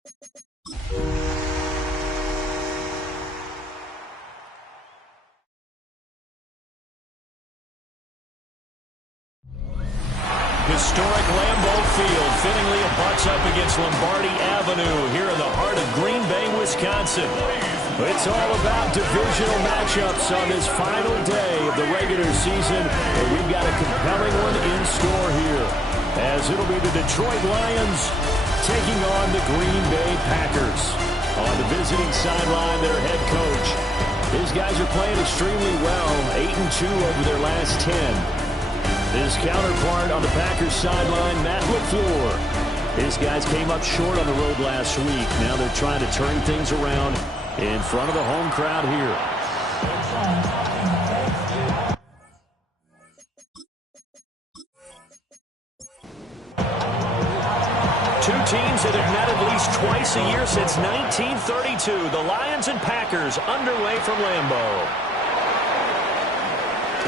Historic Lambeau Field fittingly abuts up against Lombardi Avenue here in the heart of Green Bay, Wisconsin. It's all about divisional matchups on this final day of the regular season, and we've got a compelling one in store here, as it'll be the Detroit Lions taking on the Green Bay Packers. On the visiting sideline, their head coach. These guys are playing extremely well, 8-2 over their last 10. His counterpart on the Packers sideline, Matt LaFleur. His guys came up short on the road last week. Now they're trying to turn things around in front of the home crowd here. Two teams that have met at least twice a year since 1932. The Lions and Packers underway from Lambeau.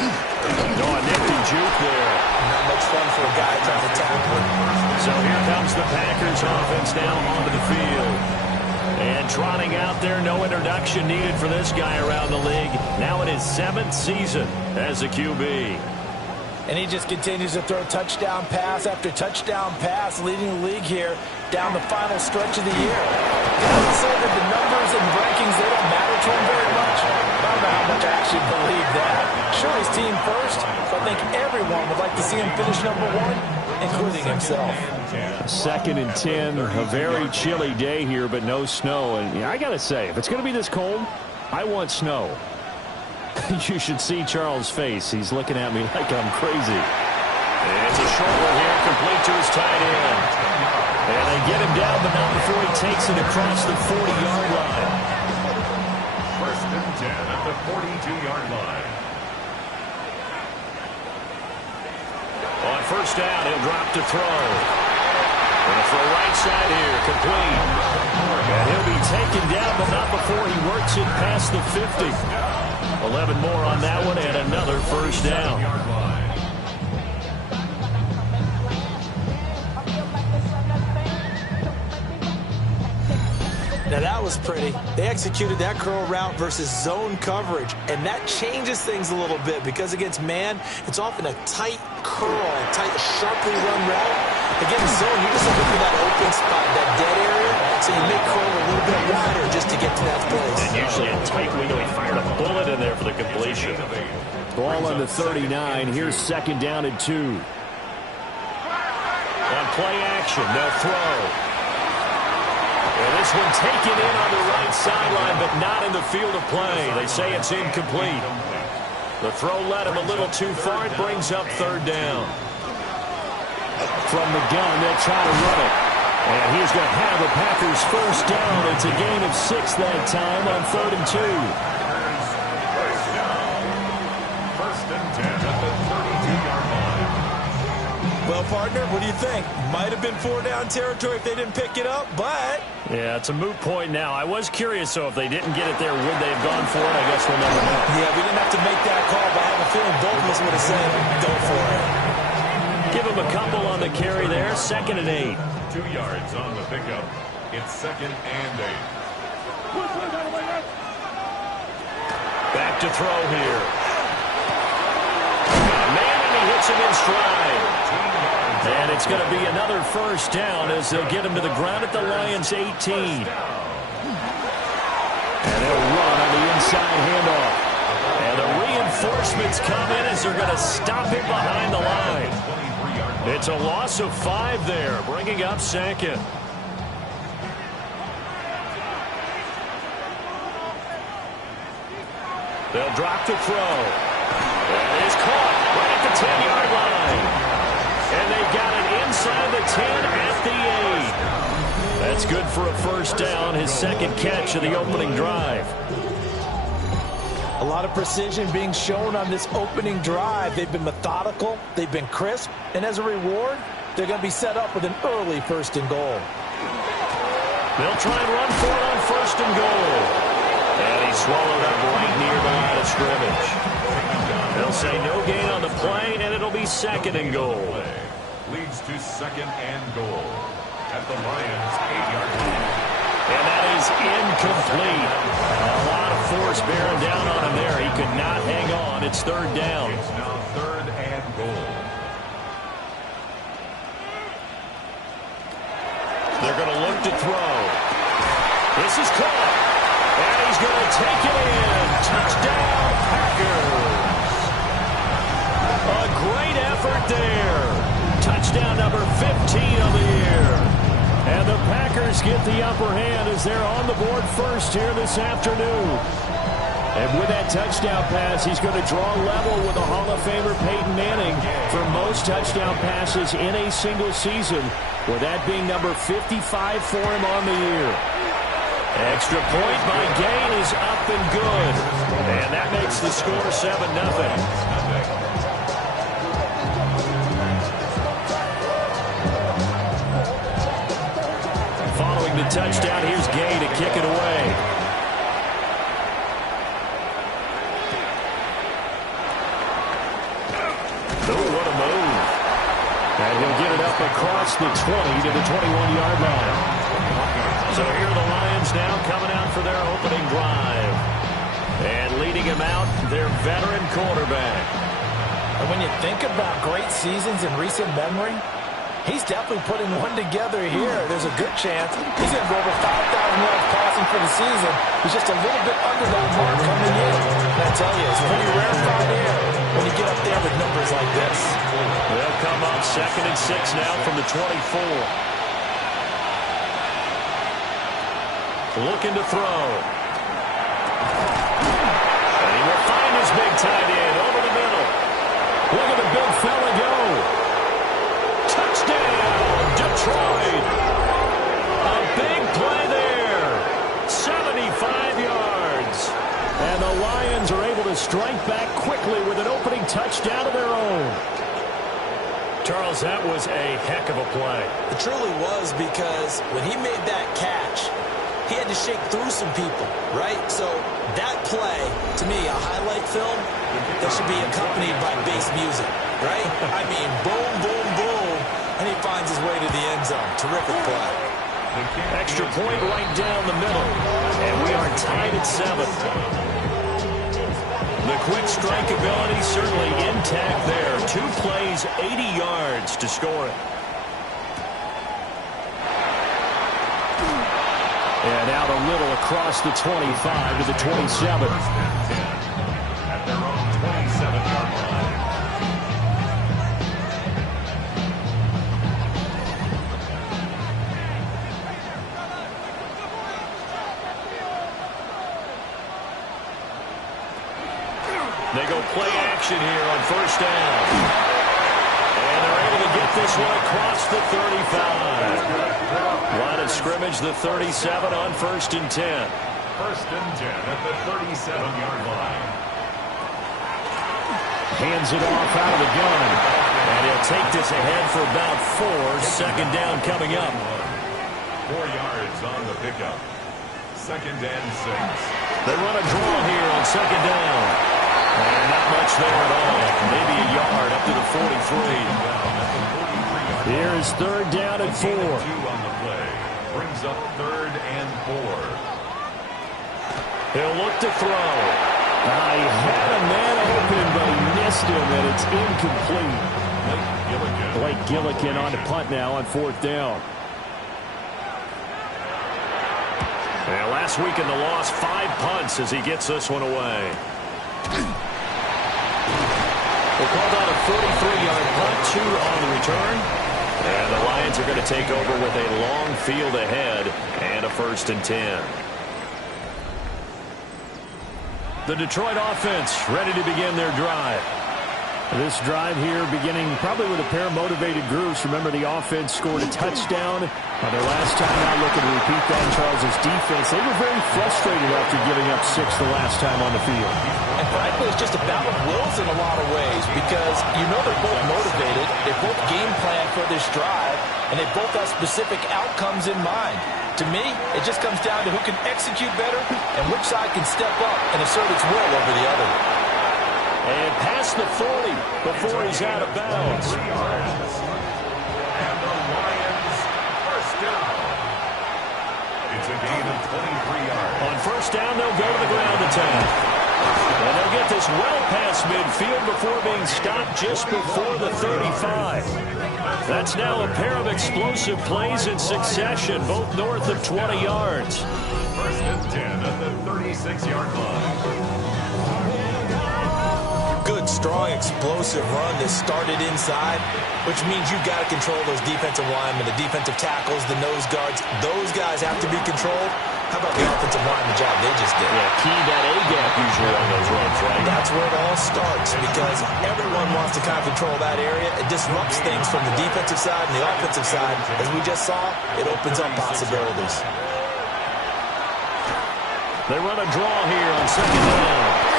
Oh, a nifty juke there. Not much fun for a guy trying to tackle it. So here comes the Packers offense now onto the field. And trotting out there, no introduction needed for this guy around the league. Now in his 7th season as a QB. And he just continues to throw touchdown pass after touchdown pass, leading the league here down the final stretch of the year. I would say that the numbers and rankings, they don't matter to him very much. I don't know how much I actually believe that. Sure, he's team first, but I think everyone would like to see him finish number 1, including himself. 2nd and 10, a very chilly day here, but no snow. And yeah, I got to say, if it's going to be this cold, I want snow. You should see Charles' face. He's looking at me like I'm crazy. It's a short one here, complete to his tight end. And they get him down, but not before he takes it across the 40-yard line. 1st and 10 at the 42-yard line. On 1st down, he'll drop to throw. Going for a right side here, complete. And he'll be taken down, but not before he works it past the 50. 11 more on that one, and another 1st down. Now that was pretty. They executed that curl route versus zone coverage, and that changes things a little bit because against man, it's often a tight curl, tight, sharply run route. Against zone, you're just looking for that open spot, that dead area, so you make curl a little bit wider just to get to that place. And usually a tight window. He fired a bullet in there for the completion. Ball on the 39. Here's 2nd down and 2. On play action, they'll throw. And this one taken in on the right sideline, but not in the field of play. They say it's incomplete. The throw led him a little too far. It brings up 3rd down. From the gun, they'll try to run it. And he's going to have the Packers 1st down. It's a gain of 6 that time on 3rd and 2. 1st and 10 at the 32-yard line. Well, partner, what do you think? Might have been 4-down territory if they didn't pick it up, but... Yeah, it's a moot point now. I was curious, so if they didn't get it there, would they have gone for it? I guess we'll never know. Yeah, we didn't have to make that call, but I have a feeling both of us would have said, go for it. Give him a couple on the carry there. 2nd and 8. 2 yards on the pickup. It's 2nd and 8. Back to throw here. Man, and he hits him in stride. And it's going to be another 1st down as they'll get him to the ground at the Lions' 18. And they'll run on the inside handoff. And the reinforcements come in as they're going to stop him behind the line. It's a loss of 5 there, bringing up 2nd. They'll drop to throw. And it's caught right at the 10-yard line. And they've got it inside the 10 at the 8. That's good for a 1st down, his 2nd catch of the opening drive. A lot of precision being shown on this opening drive. They've been methodical, they've been crisp, and as a reward, they're going to be set up with an early 1st and goal. They'll try and run for it on 1st and goal. And he's swallowed up right near the line of scrimmage. They'll say no gain on the play, and it'll be 2nd and goal. Leads to 2nd and goal. at the Lions' 8-yard line. And that is incomplete. A lot of force bearing down on him there. He could not hang on. It's third down. It's now 3rd and goal. They're going to look to throw. This is caught. And he's going to take it in. Touchdown, Packers. A great effort there. Touchdown number 15 of the year. And the Packers get the upper hand as they're on the board first here this afternoon. And with that touchdown pass, he's going to draw level with the Hall of Famer Peyton Manning for most touchdown passes in a single season, with that being number 55 for him on the year. Extra point by Gain is up and good. And that makes the score 7-0. Following the touchdown, here's Gay to kick it away. Oh, what a move. And he'll get it up across the 20 to the 21-yard line. So here are the Lions now coming out for their opening drive. And leading him out, their veteran quarterback. And when you think about great seasons in recent memory, he's definitely putting one together here. There's a good chance he's going to go over 5,000 yards passing for the season. He's just a little bit under that mark coming in. And I tell you, it's pretty rarefied air when you get up there with numbers like this. They'll come up 2nd and 6 now from the 24. Looking to throw. And he will find his big tight end over the middle. Look at the big fella go. Touchdown, Detroit. A big play there. 75 yards. And the Lions are able to strike back quickly with an opening touchdown of their own. Charles, that was a heck of a play. It truly was, because when he made that catch, he had to shake through some people, right? So that play, to me, a highlight film that should be accompanied by bass music, right? I mean, boom, boom, boom, and he finds his way to the end zone. Terrific play. Extra point right down the middle, and we are tied at 7. The quick strike ability certainly intact there. 2 plays, 80 yards to score it. And out a little across the 25 to the 27. At their own 27-yard line. They go play action here on first down. And they're able to get this one across the 35. Line of scrimmage, the 37 on 1st and 10. 1st and 10 at the 37-yard line. Hands it off out of the gun. And he'll take this ahead for about 4. 2nd down coming up. 4 yards on the pickup. 2nd and 6. They run a draw here on 2nd down. And not much there at all. Maybe a yard up to the 43. Here is 3rd down and 4. 2 on the play. Brings up 3rd and 4. He'll look to throw. He had a man open, but he missed him, and it's incomplete. Blake Gillikin on the punt now on 4th down. And last week in the loss, 5 punts as he gets this one away. We'll call that a 43-yard punt, 2 on the return. And the Lions are going to take over with a long field ahead and a 1st and 10. The Detroit offense ready to begin their drive. This drive here beginning probably with a pair of motivated groups. Remember, the offense scored a touchdown on their last time out. Looking to repeat that in Charles' defense. They were very frustrated after giving up 6 the last time on the field. And frankly, it's just a battle of wills in a lot of ways, because you know they're both motivated, they both game plan for this drive, and they both have specific outcomes in mind. To me, it just comes down to who can execute better and which side can step up and assert its will over the other. And past the 40 before he's out of bounds. And the Lions 1st gain of 23 yards. On first down, they'll go to the ground attack. And they'll get this well past midfield before being stopped just before the 35. That's now a pair of explosive plays in succession, both north of 20 yards. First and 10 at the 36-yard line. Good, strong, explosive run that started inside, which means you've got to control those defensive linemen, the defensive tackles, the nose guards. Those guys have to be controlled. How about the offensive lineman job they just did? Yeah, key that A-gap usually on those runs, right? That's where it all starts because everyone wants to kind of control that area. It disrupts things from the defensive side and the offensive side. As we just saw, it opens up possibilities. They run a draw here on second down.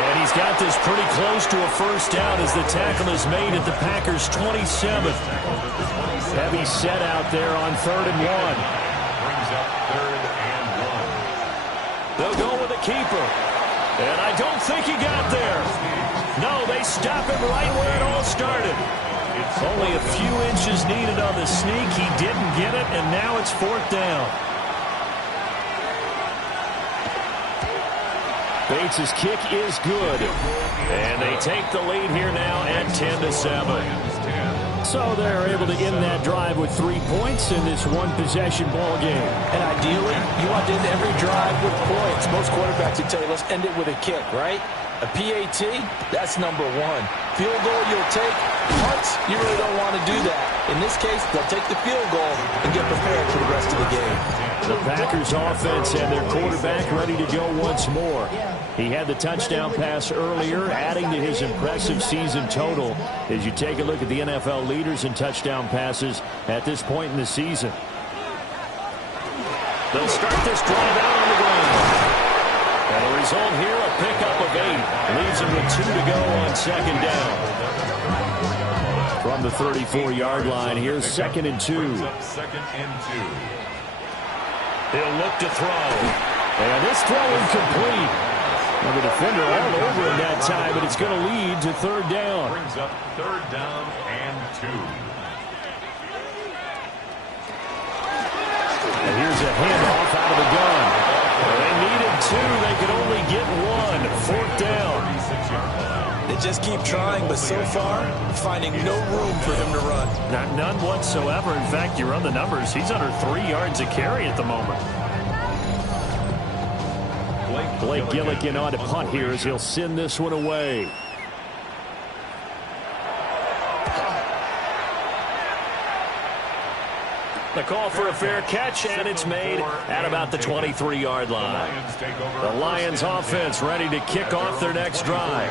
And he's got this pretty close to a first down as the tackle is made at the Packers' 27. Heavy set out there on 3rd and 1. Brings up 3rd and 1. They'll go with a keeper. And I don't think he got there. No, they stop him right where it all started. Only a few inches needed on the sneak. He didn't get it, and now it's 4th down. Bates' kick is good. And they take the lead here now at 10-7. So they're able to end that drive with 3 points in this one-possession ball game. And ideally, you want to end every drive with points. Most quarterbacks would tell you, let's end it with a kick, right? A PAT, that's number 1. Field goal you'll take. Punts, you really don't want to do that. In this case, they'll take the field goal and get prepared for the rest of the game. The Packers offense and their quarterback ready to go once more. He had the touchdown pass earlier, adding to his impressive season total as you take a look at the NFL leaders in touchdown passes at this point in the season. They'll start this drive out on the ground. And the result here, a pickup of 8. Leaves him with 2 to go on second down. From the 34-yard line, here's 2nd and 2. 2nd and 2. He'll look to throw. And this throw incomplete. Well, the defender all over him that time, but it's going to lead to 3rd down. Brings up 3rd down and 2. And here's a handoff out of the gun. Well, they needed 2. They could only get 1. 4th down. 36-yard line. They just keep trying, but so far, finding no room for him to run. None whatsoever. In fact, you run the numbers. He's under 3 yards a carry at the moment. Blake Gillikin on to punt here as he'll send this one away. The call for a fair catch, and it's made at about the 23-yard line. The Lions offense ready to kick off their next drive.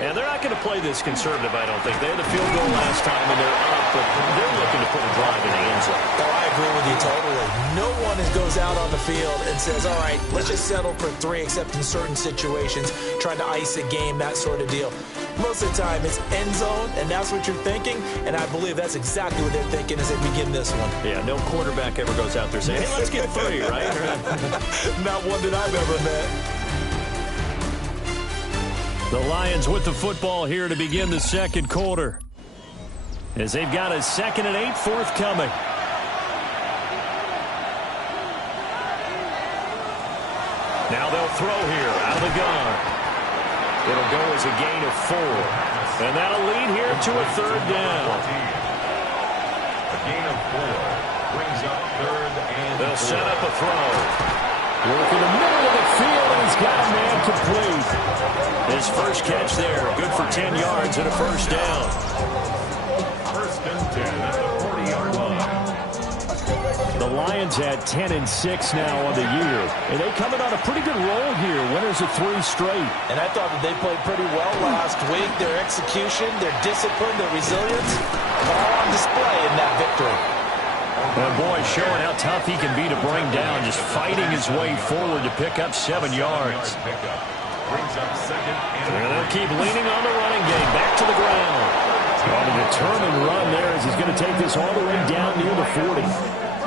And they're not going to play this conservative, I don't think. They had a field goal last time, and they're up, but they're looking to put a drive in the end zone. Oh, I agree with you totally. No one goes out on the field and says, all right, let's just settle for 3, except in certain situations, trying to ice a game, that sort of deal. Most of the time, it's end zone, and that's what you're thinking, and I believe that's exactly what they're thinking as they begin this one. Yeah, no quarterback ever goes out there saying, hey, let's get 3, right? Not one that I've ever met. The Lions with the football here to begin the second quarter, as they've got a 2nd and 8 forthcoming. Now they'll throw here out of the gun. It'll go as a gain of 4. And that'll lead here to a 3rd down. A gain of 4 brings up 3rd and 4. They'll set up a throw. Work in the middle of the field, and he's got a man complete. His first catch there, good for 10 yards and a first down. 1st and 10 at the 40-yard line. The Lions had 10 and 6 now on the year, and they coming on a pretty good roll here. Winners of 3 straight. And I thought that they played pretty well last week. Their execution, their discipline, their resilience, all on display in that victory. And boy, showing how tough he can be to bring down, just fighting his way forward to pick up 7 yards. Brings up 2nd and they'll keep leaning on the running game, back to the ground. On a determined run there as he's going to take this all the way down near the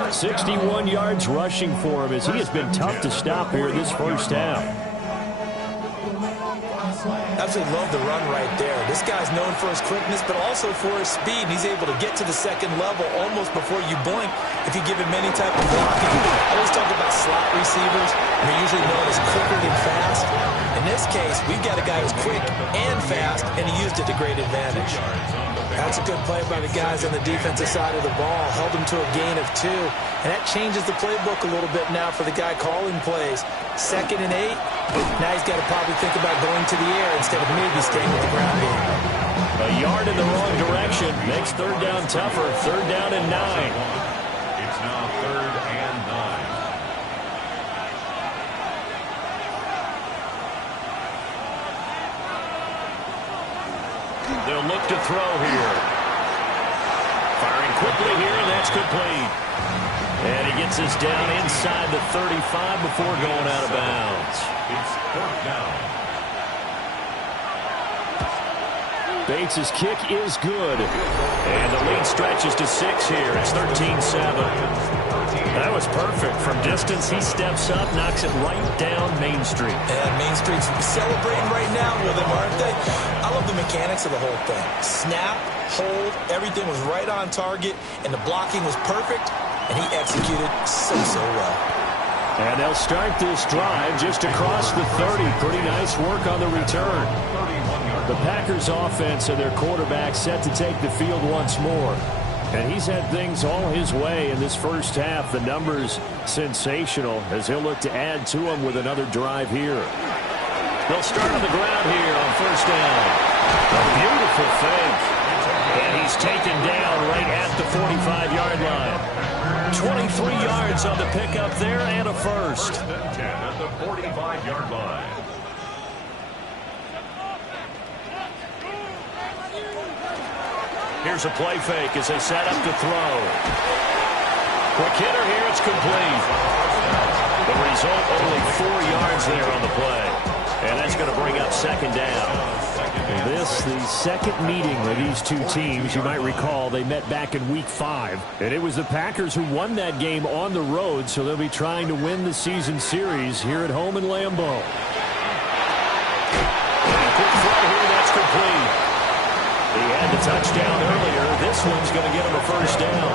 40. 61 yards rushing for him as he has been tough to stop here this first half. Absolutely love the run right there. This guy's known for his quickness, but also for his speed. He's able to get to the second level almost before you blink if you give him any type of blocking. I always talk about slot receivers. They're usually known as quicker than fast. In this case, we've got a guy who's quick and fast, and he used it to great advantage. That's a good play by the guys on the defensive side of the ball. Held him to a gain of 2. And that changes the playbook a little bit now for the guy calling plays. 2nd and 8. Now he's got to probably think about going to the air instead of maybe staying with the ground game. A yard in the wrong direction makes third down tougher. 3rd down and 9. It's now 3rd and 9. They'll look to throw here. Firing quickly here, and that's complete. And he gets us down inside the 35 before going out of bounds. It's 4th down. Bates' kick is good. And the lead stretches to 6 here. It's 13-7. That was perfect. From distance, he steps up, knocks it right down Main Street. And Main Street's celebrating right now with him, aren't they? I love the mechanics of the whole thing. Snap, hold, everything was right on target, and the blocking was perfect, and he executed so well. And they'll start this drive just across the 30. Pretty nice work on the return. The Packers offense and their quarterback set to take the field once more. And he's had things all his way in this first half. The numbers sensational as he'll look to add to them with another drive here. They'll start on the ground here on 1st down. A beautiful fake. And he's taken down right at the 45-yard line. 23 yards on the pickup there and a first. 10 at the 45-yard line. Here's a play fake as they set up to throw. Quick hitter here, it's complete. The result, only 4 yards there on the play. And that's going to bring up 2nd down. This, the second meeting of these two teams. You might recall they met back in Week 5. And it was the Packers who won that game on the road, so they'll be trying to win the season series here at home in Lambeau. And a quick throw here, that's complete. He had the touchdown earlier. This one's going to get him a 1st down.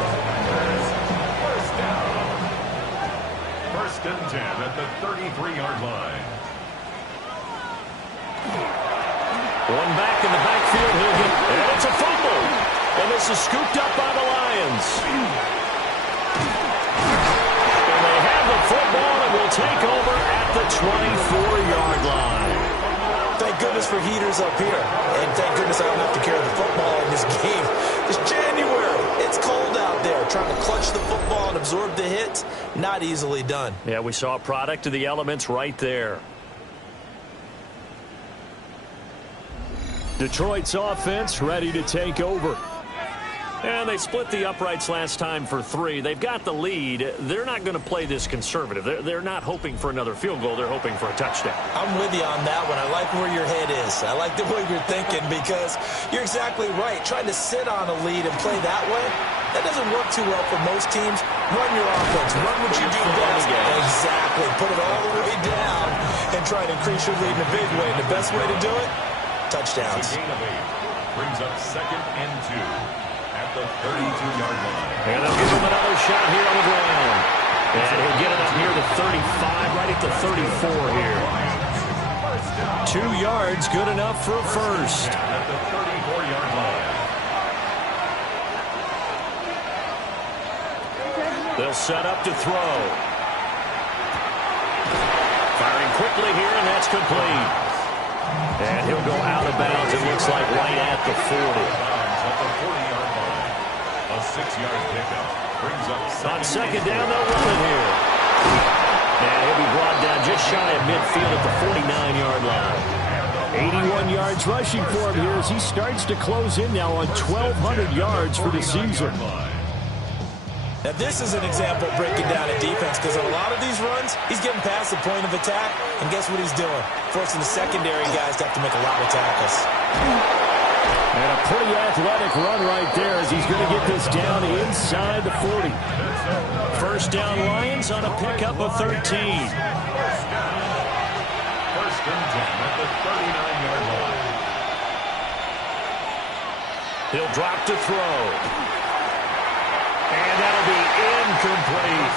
1st and 10 at the 33-yard line. One back in the backfield. He'll get, and it's a fumble. And this is scooped up by the Lions. And they have the football and will take over at the 24-yard line. Thank goodness for heaters up here. And thank goodness I don't have to carry the football in this game. It's January. It's cold out there. Trying to clutch the football and absorb the hits, not easily done. Yeah, we saw a product of the elements right there. Detroit's offense ready to take over. And they split the uprights last time for 3. They've got the lead. They're not going to play this conservative. They're not hoping for another field goal. They're hoping for a touchdown. I'm with you on that one. I like where your head is. I like the way you're thinking because you're exactly right. Trying to sit on a lead and play that way, that doesn't work too well for most teams. Run your offense. Run what you do best. Exactly. Put it all the way down and try to increase your lead in a big way. And the best way to do it, touchdowns. The gain of 8 brings up 2nd and 2. At the 32-yard line. And they'll give him another shot here on the ground. And he'll get it up near the 35, right at the 34 here. 2 yards, good enough for a first. At the 34-yard line. They'll set up to throw. Firing quickly here, and that's complete. And he'll go out of bounds, it looks like, right at the 40. At the 40-yard line. A 6-yard pickup brings up On 2nd down, they'll run it here. And he'll be brought down just shy of midfield at the 49-yard line. 81 yards rushing for him here as he starts to close in now on 1,200 yards for the season. Now, this is an example of breaking down a defense because on a lot of these runs, he's getting past the point of attack, and guess what he's doing? Forcing the secondary guys to have to make a lot of tackles. And a pretty athletic run right there as he's going to get this down inside the 40. 1st down Lions on a pickup of 13. 1st and 10 at the 39-yard He'll drop to throw. And that'll be incomplete.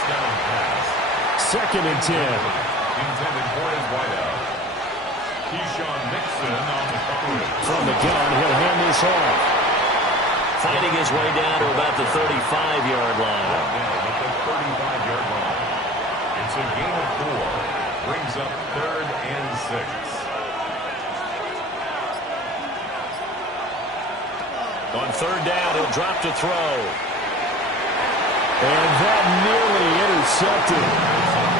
Second and 10. Intended for his wideout. Keyshawn Nixon on the coverage. From the gun, he'll hand this off. Fighting his way down to about the 35-yard line. At the 35-yard line. It's a gain of 4. Brings up 3rd and 6. On 3rd down, he'll drop to throw. And that nearly intercepted.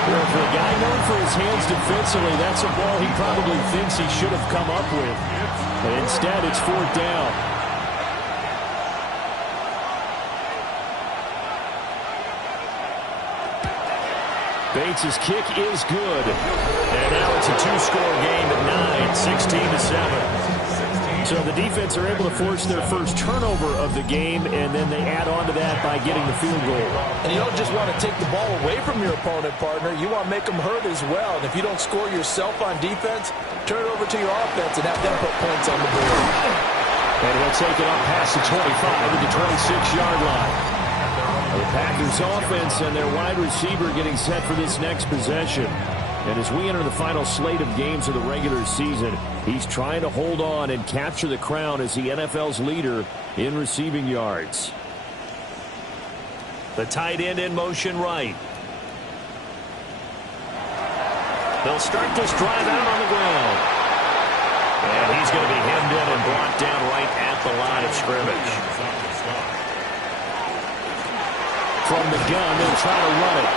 Well, for a guy known for his hands defensively, that's a ball he probably thinks he should have come up with. But instead, it's 4th down. Bates' kick is good. And now it's a 2-score game at 9, 16-7. So the defense are able to force their first turnover of the game, and then they add on to that by getting the field goal. And you don't just want to take the ball away from your opponent, partner. You want to make them hurt as well. And if you don't score yourself on defense, turn it over to your offense and have them put points on the board. And he'll take it up past the 25 to the 26-yard line. The Packers offense and their wide receiver getting set for this next possession. And as we enter the final slate of games of the regular season, he's trying to hold on and capture the crown as the NFL's leader in receiving yards. The tight end in motion right. They'll start this drive out on the ground. And he's going to be hemmed in and brought down right at the line of scrimmage. From the gun, they'll try to run it.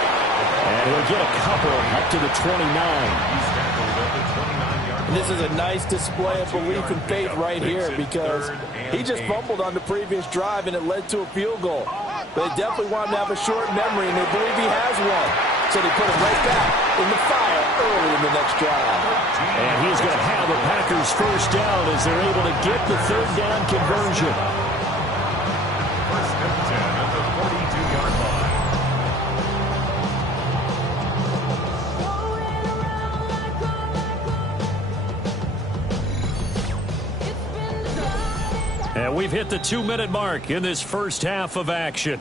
And he'll get a couple up to the 29. And this is a nice display of belief and faith right here because he just fumbled on the previous drive and it led to a field goal. But they definitely want him to have a short memory, and they believe he has one. So they put him right back in the fire early in the next drive. And he's going to have the Packers first down as they're able to get the 3rd down conversion. First and 10 at the 42-yard line. And we've hit the 2-minute mark in this first half of action.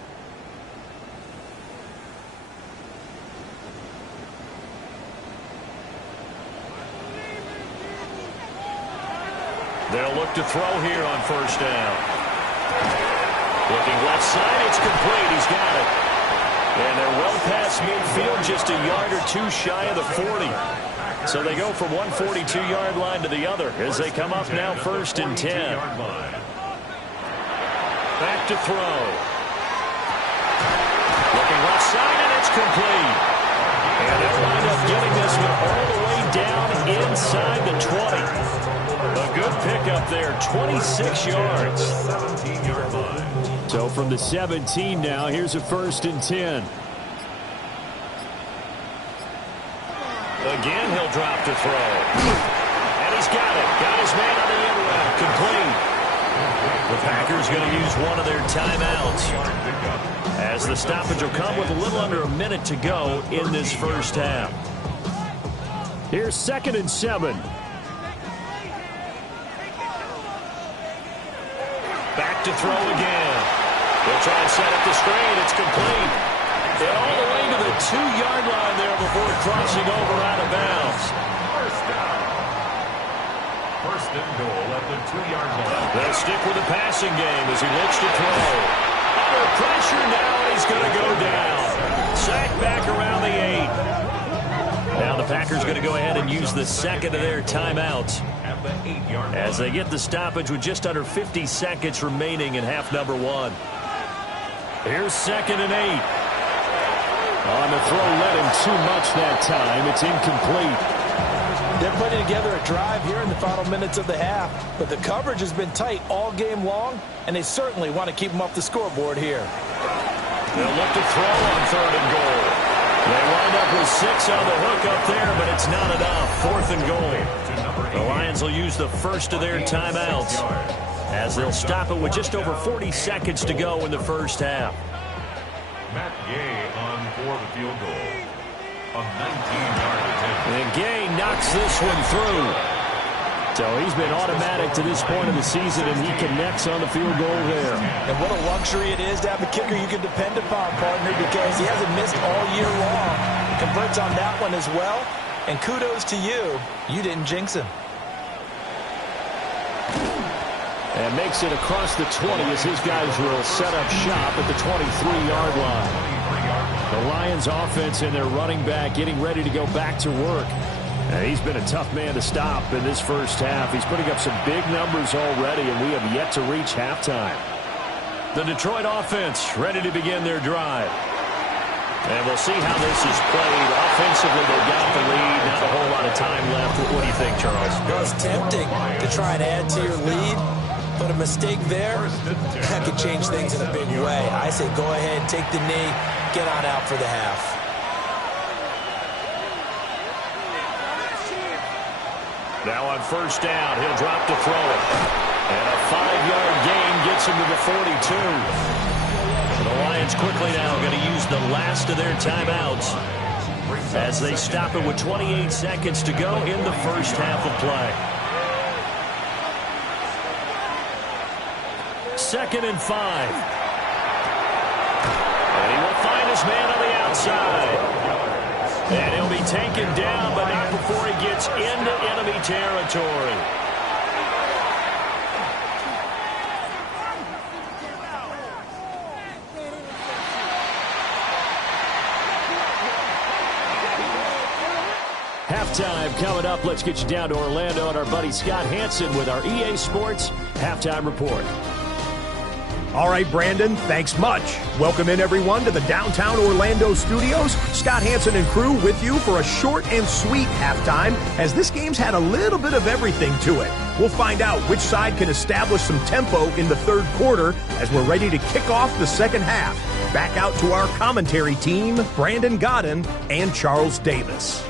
They'll look to throw here on first down. Looking left side, it's complete. He's got it. And they're well past midfield, just a yard or two shy of the 40. So they go from one 42-yard line to the other as they come up now 1st and 10. Back to throw. Looking left side, and it's complete. And they'll wind up getting this one all the way down inside the 20. A good pickup there, 26 yards. 17-yard line. So from the 17 now, here's a 1st and 10. Again, he'll drop to throw. And he's got it. Got his man on the end route. Complete. The Packers going to use one of their timeouts as the stoppage will come with a little under a minute to go in this first half. Here's 2nd and 7. Back to throw again. They'll try and set up the screen. It's complete. And all the way to the 2-yard line there before crossing over out of bounds. First down. First and goal at the 2-yard line. They'll stick with the passing game as he looks to throw. Under pressure now, and he's going to go down. Sacked back around the 8. Now the Packers going to go ahead and use the 2nd of their timeouts At the 8-yard line. as they get the stoppage with just under 50 seconds remaining in half number 1. Here's 2nd and 8. On the throw, led him too much that time. It's incomplete. They're putting together a drive here in the final minutes of the half, but the coverage has been tight all game long, and they certainly want to keep them off the scoreboard here. They'll look to throw on 3rd and goal. They wind up with 6 on the hook up there, but it's not enough. 4th and goal. The Lions will use the first of their timeouts as they'll stop it with just over 40 seconds to go in the first half. Matt Gay on for the field goal. A 19-yard attempt. And Gay knocks this one through. So he's been automatic to this point of the season, and he connects on the field goal there. And what a luxury it is to have a kicker you can depend upon, partner, because he hasn't missed all year long. Converts on that one as well. And kudos to you. You didn't jinx him. And makes it across the 20 as his guys will set up shop at the 23-yard line. The Lions offense and their running back getting ready to go back to work. He's been a tough man to stop in this first half. He's putting up some big numbers already, and we have yet to reach halftime. The Detroit offense ready to begin their drive. And we'll see how this is played. Offensively, they've got the lead. Not a whole lot of time left. What do you think, Charles? Well, it's tempting to try and add to your lead, but a mistake there, that could change things in a big way. I say go ahead, take the knee, get on out for the half. Now on first down, he'll drop to throw it. And a 5-yard gain gets him to the 42. The Lions quickly now going to use the last of their timeouts as they stop it with 28 seconds to go in the first half of play. 2nd and 5. And he will find his man on the outside. And he'll be taken down, but not before he gets into enemy territory. Halftime coming up. Let's get you down to Orlando and our buddy Scott Hansen with our EA Sports Halftime Report. All right, Brandon, thanks much. Welcome in, everyone, to the downtown Orlando studios. Scott Hansen and crew with you for a short and sweet halftime, as this game's had a little bit of everything to it. We'll find out which side can establish some tempo in the third quarter as we're ready to kick off the second half. Back out to our commentary team, Brandon Godden and Charles Davis.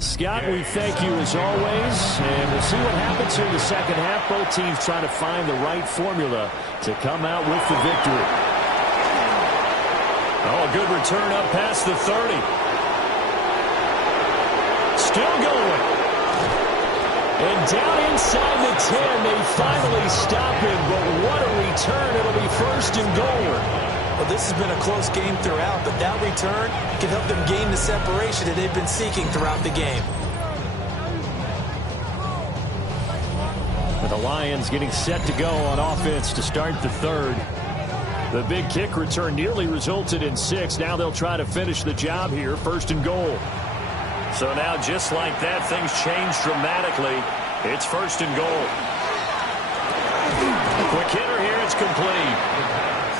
Scott, we thank you as always, and we'll see what happens here in the second half. Both teams trying to find the right formula to come out with the victory. Oh, a good return up past the 30. Still going. And down inside the 10, they finally stop him, but what a return. It'll be 1st and goal. Well, this has been a close game throughout, but that return can help them gain the separation that they've been seeking throughout the game. The Lions getting set to go on offense to start the third. The big kick return nearly resulted in 6. Now they'll try to finish the job here, 1st and goal. So now just like that, things change dramatically. It's 1st and goal. Quick hitter here, it's complete.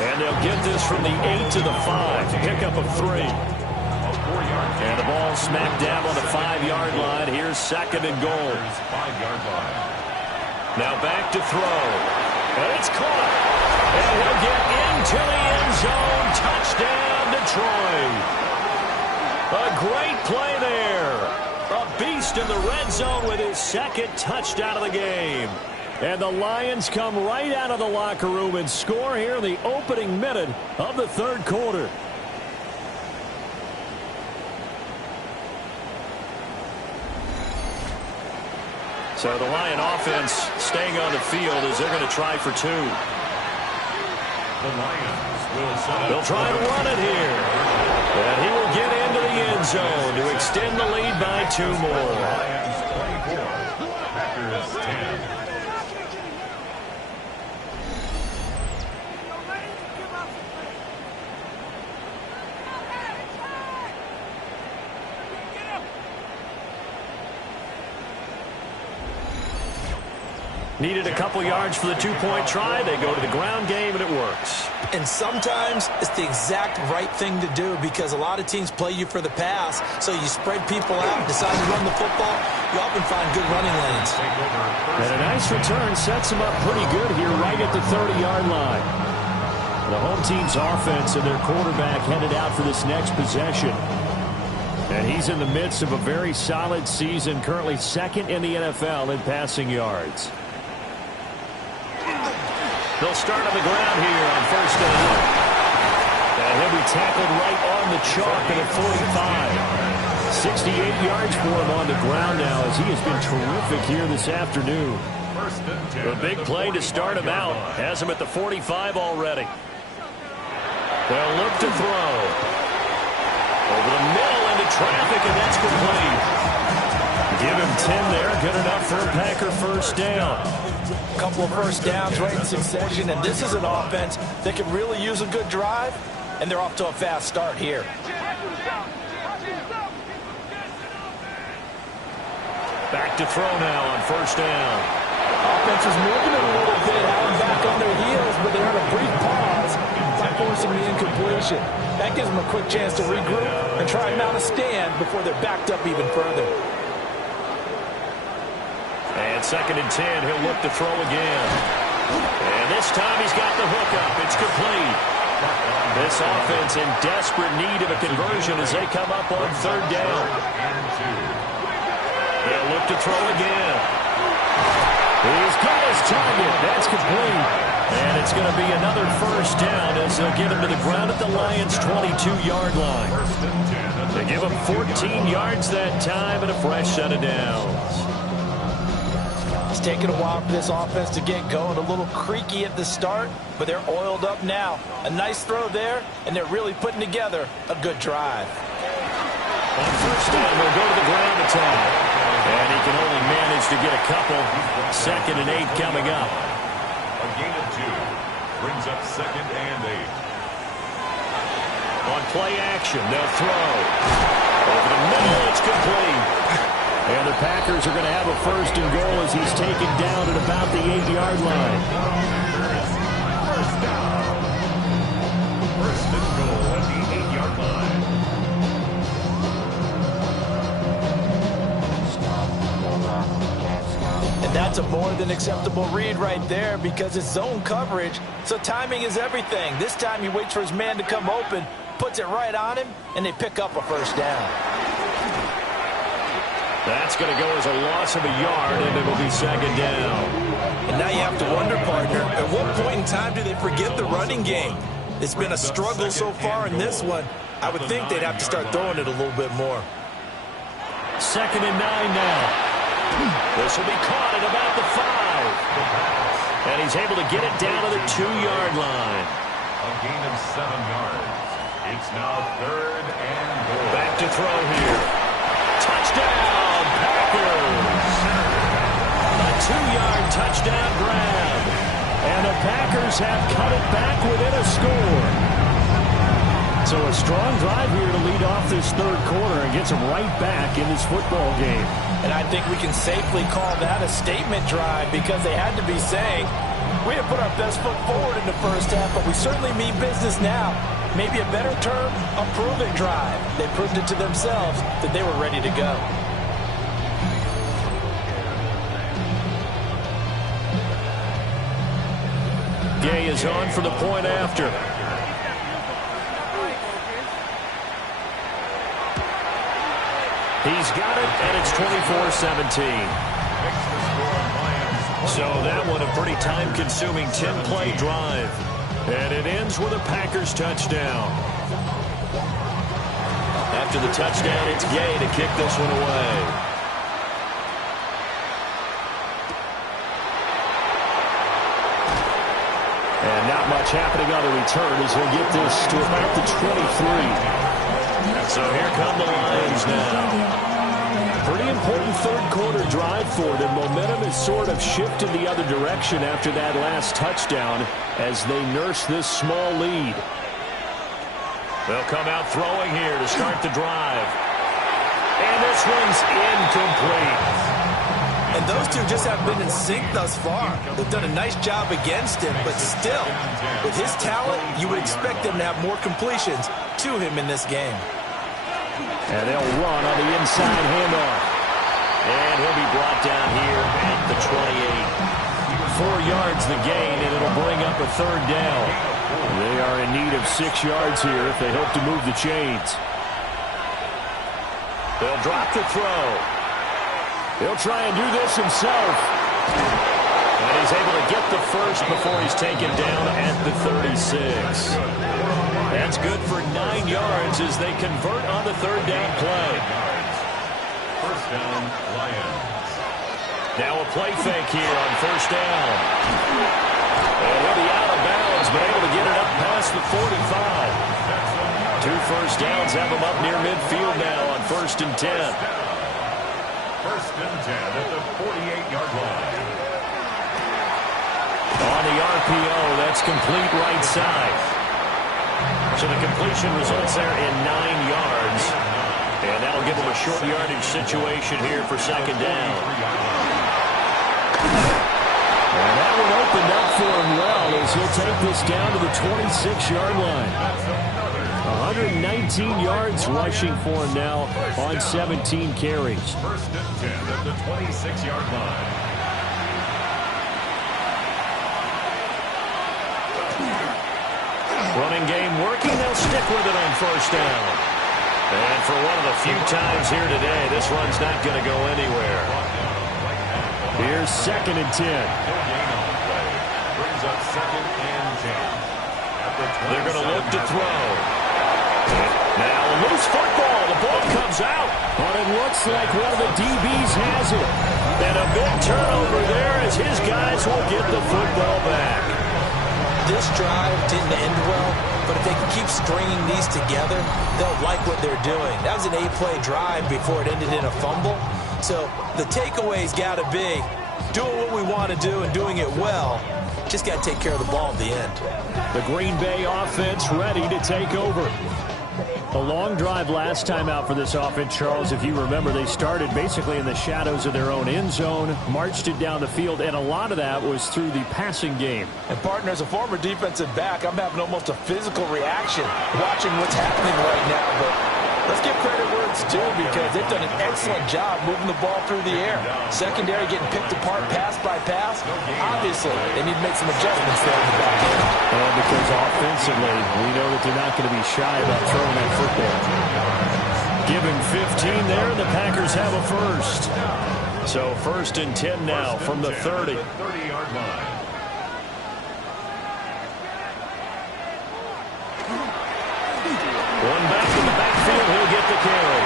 And they'll get this from the 8 to the 5. Pickup of 3. And the ball smacked down on the 5-yard line. Here's 2nd and goal. 5-yard line. Now back to throw. And it's caught. And he'll get into the end zone. Touchdown, Detroit. A great play there. A beast in the red zone with his 2nd touchdown of the game. And the Lions come right out of the locker room and score here in the opening minute of the third quarter. So the Lion offense staying on the field as they're going to try for 2. The Lions will set up. They'll try to run it here. And he will get into the end zone to extend the lead by 2 more. Lions 24, Packers 10. Needed a couple yards for the 2-point try. They go to the ground game, and it works. And sometimes it's the exact right thing to do because a lot of teams play you for the pass. So you spread people out, decide to run the football. You often find good running lanes. And a nice return sets them up pretty good here right at the 30-yard line. The home team's offense and their quarterback headed out for this next possession. And he's in the midst of a very solid season, currently 2nd in the NFL in passing yards. They'll start on the ground here on 1st down. And he'll be tackled right on the chalk at a 45. 68 yards for him on the ground now as he has been terrific here this afternoon. A big play to start him out. Has him at the 45 already. They'll look to throw. Over the middle into traffic, and that's complete. Give him 10 there. Good enough for a Packer first down. A couple of first downs right in succession, and this is an offense that can really use a good drive, and they're off to a fast start here. Back to throw now on first down. Offense is moving it a little bit, having back on their heels, but they're on a brief pause by forcing the incompletion. That gives them a quick chance to regroup and try and mount a stand before they're backed up even further. And 2nd and 10, he'll look to throw again. And this time he's got the hookup. It's complete. This offense in desperate need of a conversion as they come up on 3rd down. They'll look to throw again. He's got his target. That's complete. And it's going to be another first down as they'll get him to the ground at the Lions' 22-yard line. They give him 14 yards that time and a fresh set of downs. It's taken a while for this offense to get going. A little creaky at the start, but they're oiled up now. A nice throw there, and they're really putting together a good drive. On first down, they'll go to the ground attack. And he can only manage to get a couple. 2nd and 8 coming up. A gain of 2 brings up 2nd and 8. On play action, they'll throw. Over the middle, it's complete. And the Packers are going to have a 1st and goal as he's taken down at about the 8-yard line. First down. 1st and goal at the 8-yard line. And that's a more than acceptable read right there because it's zone coverage, so timing is everything. This time he waits for his man to come open, puts it right on him, and they pick up a first down. That's going to go as a loss of a yard, and it'll be 2nd down. And now you have to wonder, partner, at what point in time do they forget the running game? It's been a struggle so far in this one. I would think they'd have to start throwing it a little bit more. 2nd and 9 now. This will be caught at about the 5. And he's able to get it down to the 2-yard line. A gain of 7 yards. It's now 3rd and goal. Back to throw here. Touchdown, Packers. A 2-yard touchdown grab. And the Packers have cut it back within a score. So a strong drive here to lead off this 3rd quarter and gets them right back in this football game. And I think we can safely call that a statement drive because they had to be saying, we have put our best foot forward in the first half, but we certainly mean business now. Maybe a better term, a prove-it drive. They proved it to themselves that they were ready to go. Gay is on for the point after. He's got it, and it's 24-17. So that one a pretty time-consuming 10-play drive. And it ends with a Packers touchdown. After the touchdown, it's Gay to kick this one away. And not much happening on the return as he'll get this to about the 23. So here come the Lions now. Pretty important 3rd quarter drive for them. Momentum has sort of shifted the other direction after that last touchdown as they nurse this small lead. They'll come out throwing here to start the drive. And this one's incomplete. And those two just haven't been in sync thus far. They've done a nice job against him, but still, with his talent, you would expect them to have more completions to him in this game. And they'll run on the inside handoff. And he'll be brought down here at the 28. 4 yards the gain, and it'll bring up a 3rd down. They are in need of 6 yards here if they hope to move the chains. They'll drop the throw. He'll try and do this himself. And he's able to get the first before he's taken down at the 36. That's good for 9 yards as they convert on the 3rd down play. First down, Lions. Now a play fake here on first down. And he'll be out of bounds, but able to get it up past the 45. 2 first downs have him up near midfield now on 1st and 10. 1st and 10 at the 48-yard line. On the RPO, that's complete right side. So the completion results there in 9 yards. And that'll give him a short yardage situation here for 2nd down. And that one opened up for him well as he'll take this down to the 26-yard line. 119 yards rushing for him now on 17 carries. 1st and 10 at the 26-yard line. Running game working. They'll stick with it on 1st down. And for one of the few times here today, this run's not going to go anywhere. Here's 2nd and 10. Brings up 2nd and 10. They're going to look to throw. Now a loose football. The ball comes out. But it looks like one of the DBs has it. And a big turnover there as his guys will get the football back. This drive didn't end well, but if they can keep stringing these together, they'll like what they're doing. That was an 8-play drive before it ended in a fumble. So the takeaway's got to be doing what we want to do and doing it well. Just got to take care of the ball at the end. The Green Bay offense ready to take over. A long drive last time out for this offense, Charles. If you remember, they started basically in the shadows of their own end zone, marched it down the field, and a lot of that was through the passing game. And, partner, as a former defensive back, I'm having almost a physical reaction watching what's happening right now. But let's give credit where it's due because they've done an excellent job moving the ball through the air. Secondary getting picked apart pass by pass. Obviously, they need to make some adjustments there in the back end. And because offensively, we know that they're not going to be shy about throwing that football. Give him 15 there, and the Packers have a first. So 1st and 10 now from the 30. 30-yard line. One back in the backfield, he'll get the carry.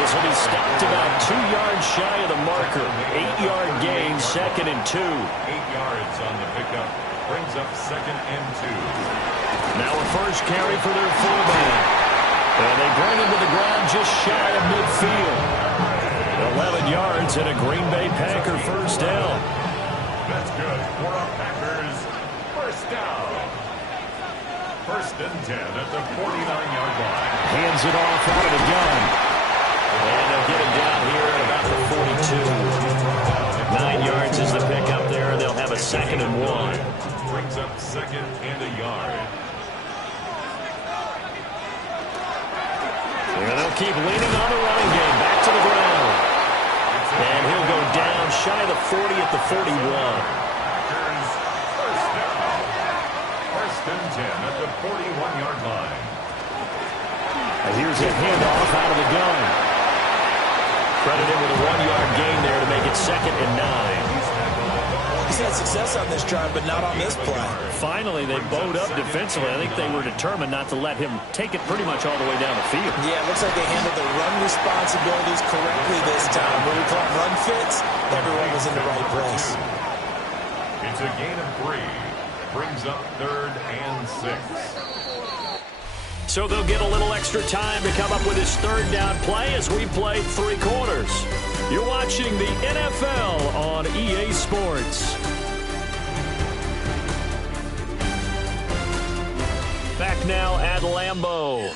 This will be stopped about 2 yards shy of the marker. 8-yard gain, 2nd and 2. 8 yards on the pickup. Brings up 2nd and 2. Now a first carry for their fullback. And they bring him to the ground just shy of midfield. 11 yards and a Green Bay Packer first down. That's good for our Packers. First down. 1st and 10 at the 49-yard line. Hands it off out of the gun. And they'll get him down here at about the 42. 9 yards is the pickup there, and they'll have a 2nd and 1. Brings up 2nd and a yard. And they'll keep leaning on the running game. Back to the ground. And he'll go down shy of the 40 at the 41. Packers first down. 1st and 10 at the 41-yard line. And here's a handoff out of the gun. Credit him with a 1-yard gain there to make it 2nd and 9. He's had success on this drive, but not on this play. Finally, they bowed up defensively. I think they were determined not to let him take it pretty much all the way down the field. Yeah, it looks like they handled the run responsibilities correctly this time. When we call them run fits, everyone was in the right place. It's a gain of 3. Brings up 3rd and 6. So they'll get a little extra time to come up with his 3rd down play as we play 3 quarters. You're watching the NFL on EA Sports. Back now at Lambeau.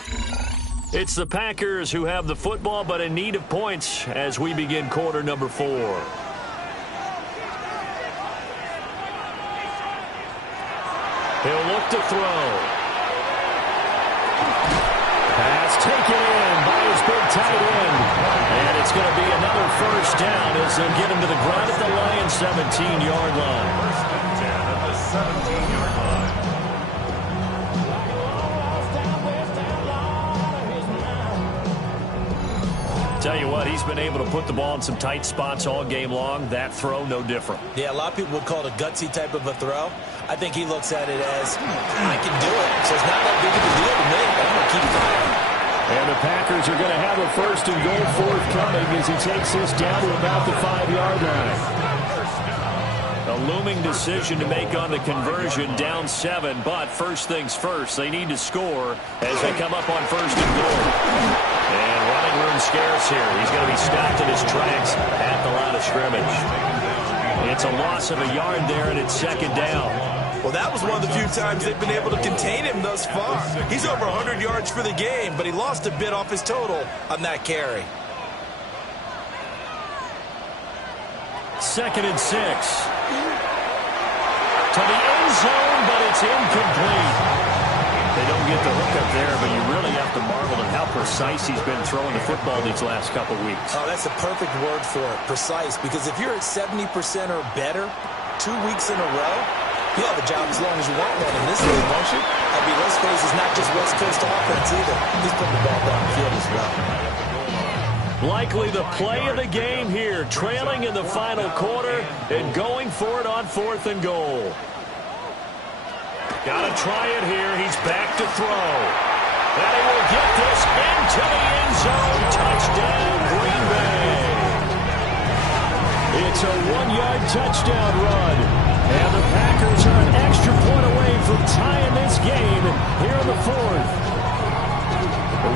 It's the Packers who have the football, but in need of points as we begin quarter number 4. He'll look to throw. Pass taken in by his big tight end. And it's going to be another first down as they'll get him to the ground at the Lions' 17-yard line. 1st and 10 at the 17-yard line. Tell you what, he's been able to put the ball in some tight spots all game long. That throw, no different. Yeah, a lot of people would call it a gutsy type of a throw. I think he looks at it as, I can do it. So it's not that big of a deal to me. I'm going to keep firing. And the Packers are going to have a 1st and goal for forthcoming as he takes this down to about the 5-yard line. A looming decision to make on the conversion, down 7, but first things first, they need to score as they come up on first and goal. And running room scarce here. He's going to be stopped in his tracks at the line of scrimmage. It's a loss of a yard there, and it's second down. Well, that was one of the few times they've been able to contain him thus far. He's over 100 yards for the game, but he lost a bit off his total on that carry. Second and 6. To the end zone, but it's incomplete. They don't get the hook up there, but you really have to marvel at how precise he's been throwing the football these last couple weeks. Oh, that's a perfect word for it, precise, because if you're at 70% or better 2 weeks in a row, you'll have a job as long as you want one in this league, won't you? I mean, let's face it, it's not just West Coast offense either. He's putting the ball down the field as well. Likely the play of the game here, trailing in the final quarter and going for it on 4th and goal. Got to try it here. He's back to throw. And he will get this into the end zone. Touchdown, Green Bay. It's a 1-yard touchdown run. And the Packers are an extra point away from tying this game here in the 4th.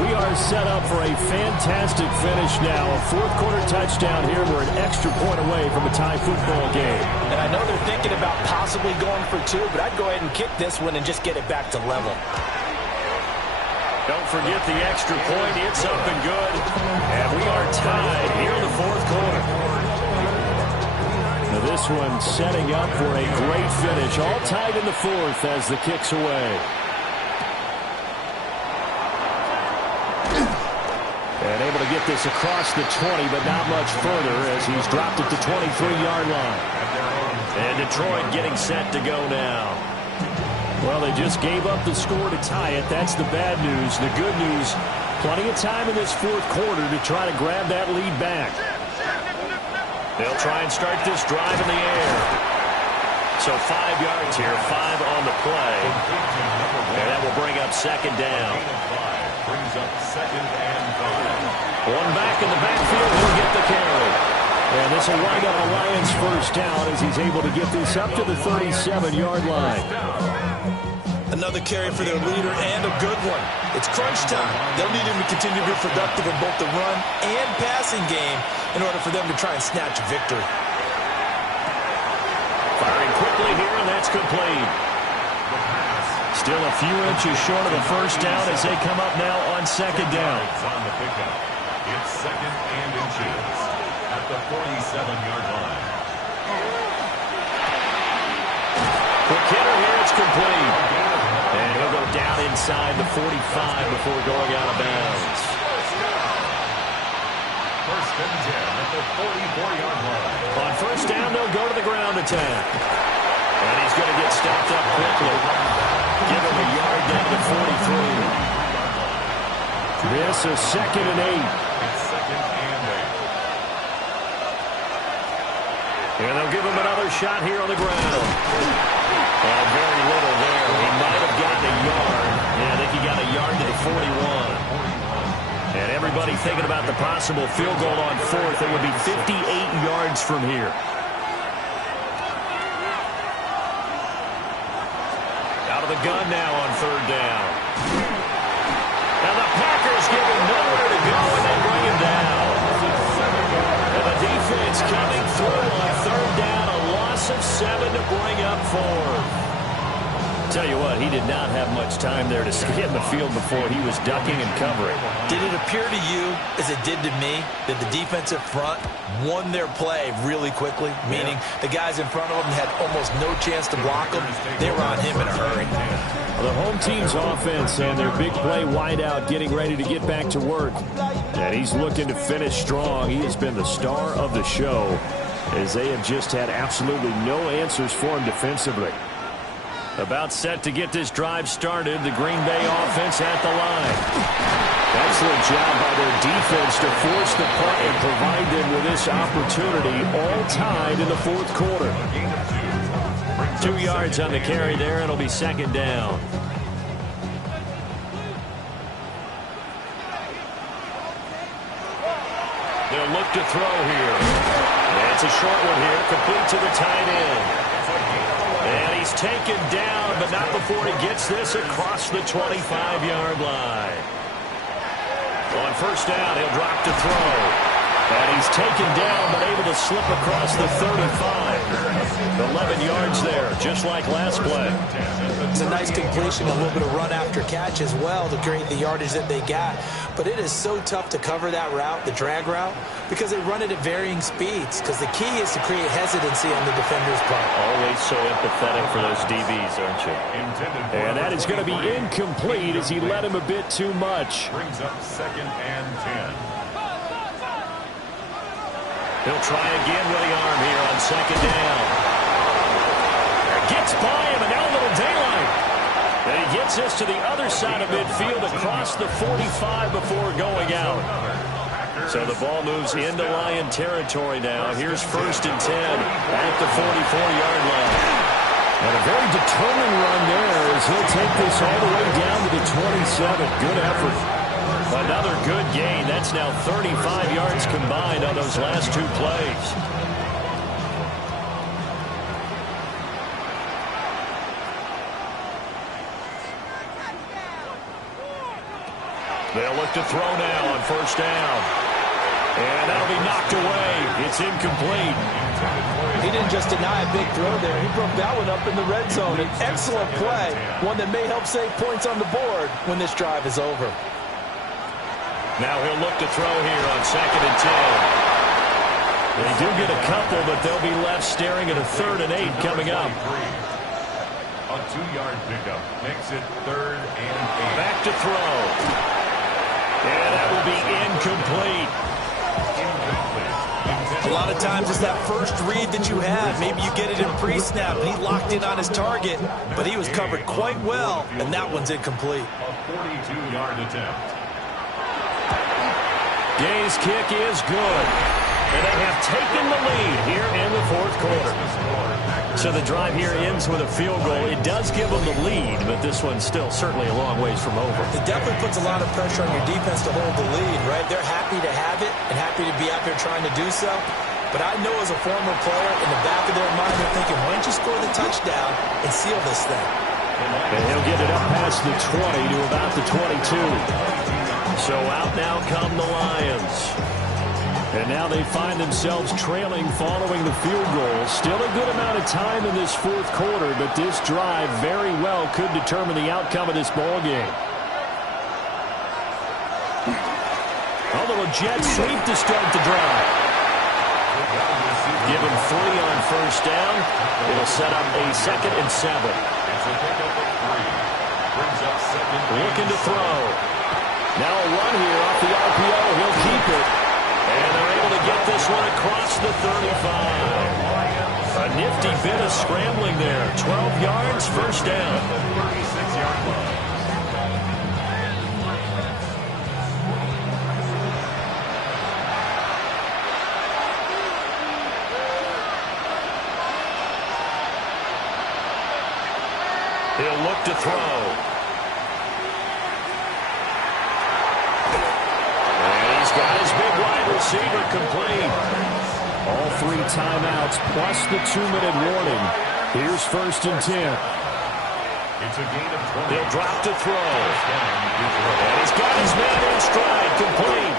We are set up for a fantastic finish now. A 4th-quarter touchdown here. We're an extra point away from a tie football game. And I know they're thinking about possibly going for 2, but I'd go ahead and kick this one and just get it back to level. Don't forget the extra point. It's up and good. And we are tied here in the 4th quarter. Now this one setting up for a great finish. All tied in the 4th as the kick's away. And able to get this across the 20, but not much further as he's dropped it to 23-yard line. And Detroit getting set to go now. Well, they just gave up the score to tie it. That's the bad news. The good news, plenty of time in this 4th quarter to try to grab that lead back. They'll try and start this drive in the air. So 5 yards here, 5 on the play. And that will bring up second down. Brings up second and 5. One back in the backfield, he'll get the carry. And this will wind up a Lions first down as he's able to get this up to the 37-yard line. Another carry for their leader and a good one. It's crunch time. They'll need him to continue to be productive in both the run and passing game in order for them to try and snatch a victory. Firing quickly here, and that's complete. Still a few inches short of the first down as they come up now on second down. On the pickup. It's second and inches at the 47-yard line. Quick hitter here, it's complete. And he'll go down inside the 45 before going out of bounds. First and 10 at the 44-yard line. On first down, they'll go to the ground attack. And he's going to get stopped up quickly. Give him a yard down to 43. This is second and 8. It's second and 8. And they'll give him another shot here on the ground. And very little there. He might have gotten a yard. Yeah, I think he got a yard to the 41. And everybody thinking about the possible field goal on 4th. It would be 58 yards from here. Out of the gun now on third down. Now the Packers give him nowhere to go, and they bring him down. And the defense coming through on third down. A loss of 7 to bring up 4. Tell you what, he did not have much time there to get in the field before he was ducking and covering. Did it appear to you, as it did to me, that the defensive front won their play really quickly? Meaning the guys in front of them had almost no chance to block them. They were on him in a hurry. The home team's offense and their big play wideout getting ready to get back to work. And he's looking to finish strong. He has been the star of the show as they have just had absolutely no answers for him defensively. About set to get this drive started. The Green Bay offense at the line. Excellent job by their defense to force the punt and provide them with this opportunity, all tied in the 4th quarter. 2 yards on the carry there. It'll be second down. They'll look to throw here. And it's a short one here, complete to the tight end. And he's taken down, but not before he gets this across the 25-yard line. On first down, he'll drop to throw. And he's taken down, but able to slip across the 35. 11 yards there, just like last play. It's a nice completion, a little bit of run after catch as well to create the yardage that they got. But it is so tough to cover that route, the drag route, because they run it at varying speeds. Because the key is to create hesitancy on the defender's part. Always so empathetic for those DBs, aren't you? And that is going to be incomplete as he led him a bit too much. Brings up 2nd and 10. He'll try again with the arm here on 2nd down. Gets by him, and now a little daylight. And he gets this to the other side of midfield across the 45 before going out. So the ball moves into Lion territory now. Here's 1st and 10 at the 44-yard line. And a very determined run there as he'll take this all the way down to the 27. Good effort. Another good gain. That's now 35 yards combined on those last 2 plays. They'll look to throw now on 1st down. And that'll be knocked away. It's incomplete. He didn't just deny a big throw there. He broke that one up in the red zone. An excellent play. One that may help save points on the board when this drive is over. Now he'll look to throw here on 2nd and 10. They do get a couple, but they'll be left staring at a 3rd and 8 coming up. A 2-yard pickup makes it 3rd and 8. Back to throw. And that will be incomplete. A lot of times it's that first read that you have. Maybe you get it in pre-snap, and he locked in on his target, but he was covered quite well, and that one's incomplete. A 42-yard attempt. Gay's kick is good. And they have taken the lead here in the 4th quarter. So the drive here ends with a field goal. It does give them the lead, but this one's still certainly a long ways from over. It definitely puts a lot of pressure on your defense to hold the lead, right? They're happy to have it and happy to be out there trying to do so. But I know as a former player, in the back of their mind, they're thinking, why don't you score the touchdown and seal this thing? And he'll get it up past the 20 to about the 22. So out now come the Lions. And now they find themselves trailing following the field goal. Still a good amount of time in this 4th quarter, but this drive very well could determine the outcome of this ball game. A little jet sweep to start the drive. Give him 3 on 1st down. It'll set up a 2nd and 7. It's a pickup of 3. Brings up 2nd. Looking to throw. Now a run here off the RPO. He'll keep it. And they're able to get this one across the 35. A nifty bit of scrambling there. 12 yards, 1st down. 36-yard line. He'll look to throw. Got his big wide receiver complete. All 3 timeouts plus the 2-minute warning. Here's 1st and 10. It's a gain of 20. He'll drop to throw. And he's got his man in stride, complete.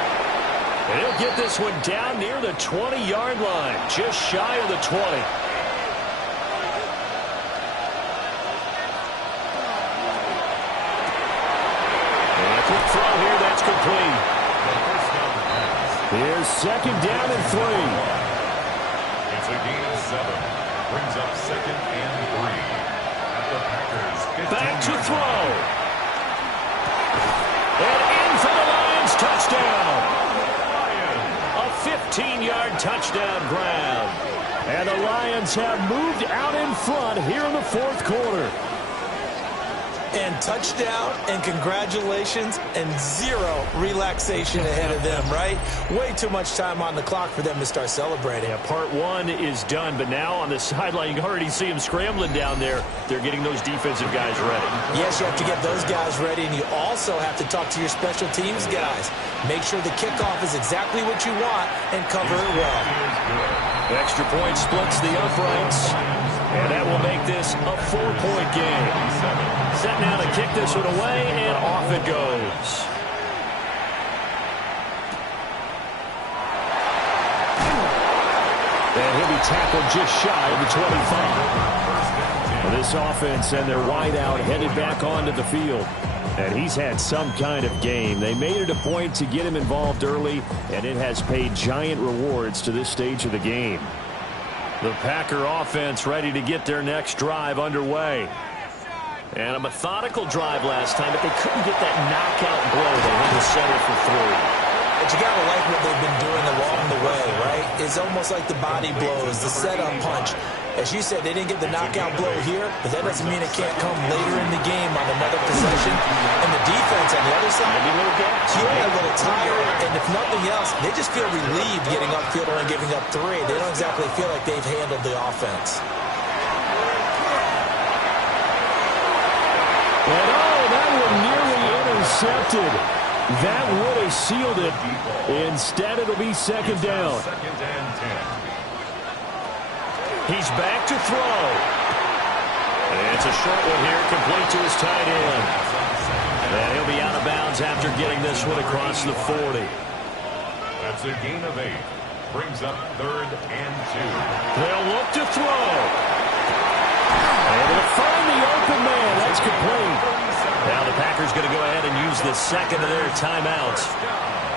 And he'll get this one down near the 20-yard line, just shy of the 20. And a quick throw here, that's complete. Here's 2nd down and 3. It's a gain of 7. Brings up 2nd and 3. At the Packers. Back to throw. And in for the Lions touchdown. A 15-yard touchdown grab. And the Lions have moved out in front here in the 4th quarter. And touchdown and congratulations and zero relaxation ahead of them, right? Way too much time on the clock for them to start celebrating. Yeah, part one is done, but now on the sideline, you can already see them scrambling down there. They're getting those defensive guys ready. Yes, you have to get those guys ready, and you also have to talk to your special teams guys. Make sure the kickoff is exactly what you want and cover it well. Extra point splits the uprights, and that will make this a 4-point game. Set now to kick this one away, and off it goes. And he'll be tackled just shy of the 25. This offense and their wideout headed back onto the field. And he's had some kind of game. They made it a point to get him involved early, and it has paid giant rewards to this stage of the game. The Packer offense ready to get their next drive underway. And a methodical drive last time, but they couldn't get that knockout blow. They had to settle for 3. But you got to like what they've been doing along the way, right? It's almost like the body blows, the setup punch. As you said, they didn't get the knockout blow here, but that doesn't mean it can't come later in the game on another possession. And the defense on the other side, maybe a little gas. Yeah, a little tired, and if nothing else, they just feel relieved getting upfield and giving up 3. They don't exactly feel like they've handled the offense. And that one nearly intercepted. That would have sealed it. Instead, it'll be second down. Second and 10. He's back to throw. And it's a short one here, complete to his tight end. And he'll be out of bounds after getting this one across the 40. That's a gain of 8. Brings up 3rd and 2. They'll look to throw. Able to find the open man. That's complete. Now the Packers going to go ahead and use the second of their timeouts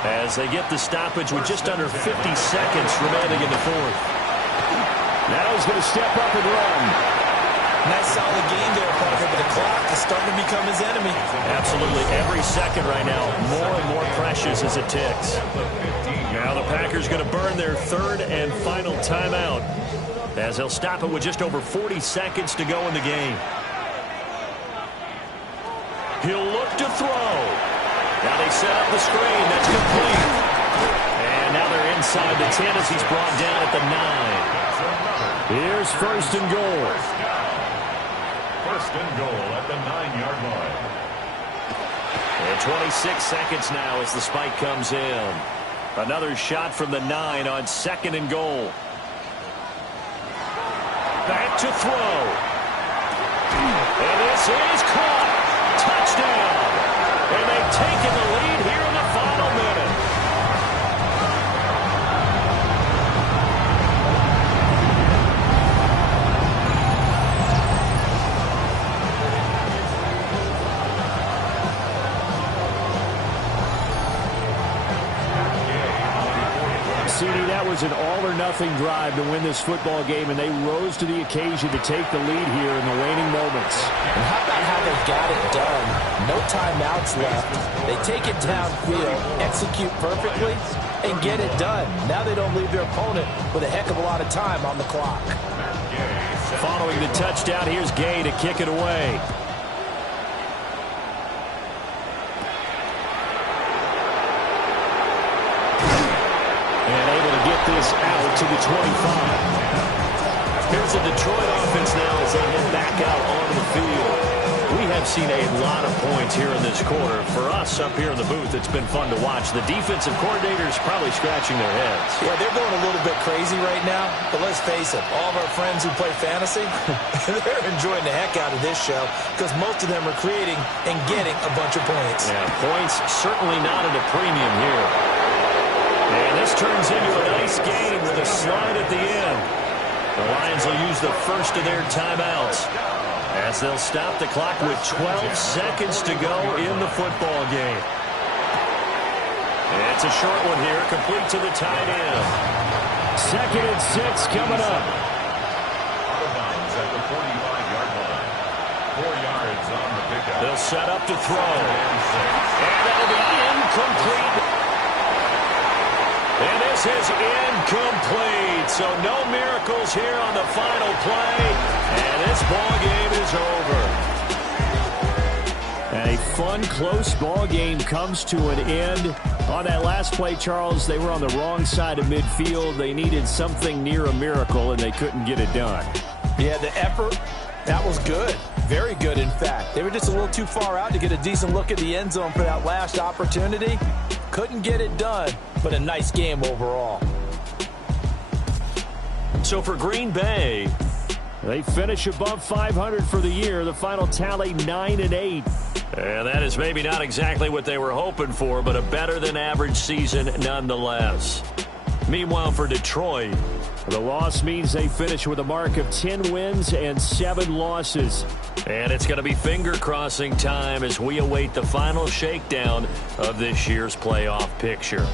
as they get the stoppage with just under 50 seconds remaining in the 4th. Now he's going to step up and run. Nice solid game there, Parker, but the clock is starting to become his enemy. Absolutely. Every second right now, more and more precious as it ticks. Now the Packers going to burn their 3rd and final timeout as they'll stop it with just over 40 seconds to go in the game. He'll look to throw. Now they set up the screen. That's complete. And now they're inside the 10 as he's brought down at the 9. Here's 1st and goal. 1st and goal at the 9-yard line. And 26 seconds now as the spike comes in. Another shot from the 9 on 2nd and goal. Back to throw. And this is caught. Touchdown. And they've taken the lead here in the final minute. CD, that was an all-or-nothing drive to win this football game, and they rose to the occasion to take the lead here in the waning moments. And how about how they got it done? No timeouts left. They take it downfield, execute perfectly, and get it done. Now they don't leave their opponent with a heck of a lot of time on the clock. Following the touchdown, here's Gay to kick it away. This out to the 25. Here's the Detroit offense now as they head back out onto the field. We have seen a lot of points here in this quarter. For us up here in the booth, it's been fun to watch. The defensive coordinators probably scratching their heads. Yeah, they're going a little bit crazy right now, but let's face it, all of our friends who play fantasy, they're enjoying the heck out of this show because most of them are creating and getting a bunch of points. Yeah, points certainly not at a premium here. And this turns into a nice game with a slide at the end. The Lions will use the first of their timeouts as they'll stop the clock with 12 seconds to go in the football game. It's a short one here, complete to the tight end. 2nd and 6 coming up. Out of bounds at the 45-yard line. 4 yards on the pickup. They'll set up to throw. And that'll be incomplete. And this is incomplete. So no miracles here on the final play. And this ball game is over. And a fun, close ball game comes to an end. On that last play, Charles, they were on the wrong side of midfield. They needed something near a miracle, and they couldn't get it done. Yeah, the effort, that was good. Very good, in fact. They were just a little too far out to get a decent look at the end zone for that last opportunity. Couldn't get it done, but a nice game overall. So for Green Bay, they finish above 500 for the year. The final tally 9-8. And that is maybe not exactly what they were hoping for, but a better than average season nonetheless. Meanwhile, for Detroit, the loss means they finish with a mark of 10 wins and 7 losses. And it's going to be finger-crossing time as we await the final shakedown of this year's playoff picture.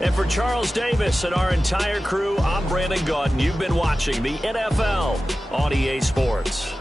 And for Charles Davis and our entire crew, I'm Brandon Gaudin. You've been watching the NFL on EA Sports.